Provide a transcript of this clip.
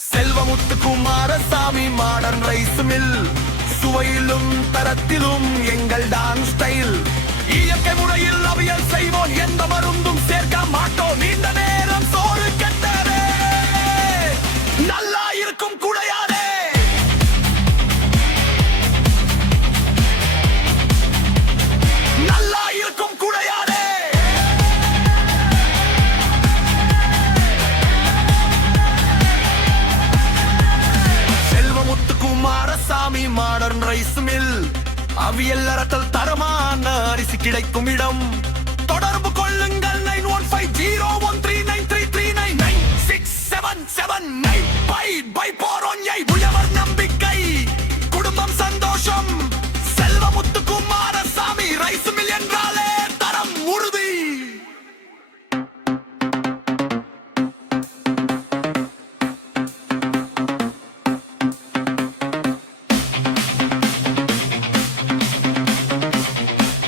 Selvamuthu Kumarasamy modern rice mill, சுவையிலும் தரத்திலும் எங்கள் தான் ஸ்டைல். இயற்கை முறையில் அவியல் செய்வோம், எந்த மருந்தும் சேர்க்க மாட்டோம். நீண்ட நேரம் சோறு கெட்டதே நல்லா இருக்கும் குழையாதே. நல்லா இருக்கும் குழையாதே. Selvamuthu Kumarasamy modern rice mill, அவியல் அரட்டல் தரமான அரிசி கிடைக்கும் இடம்.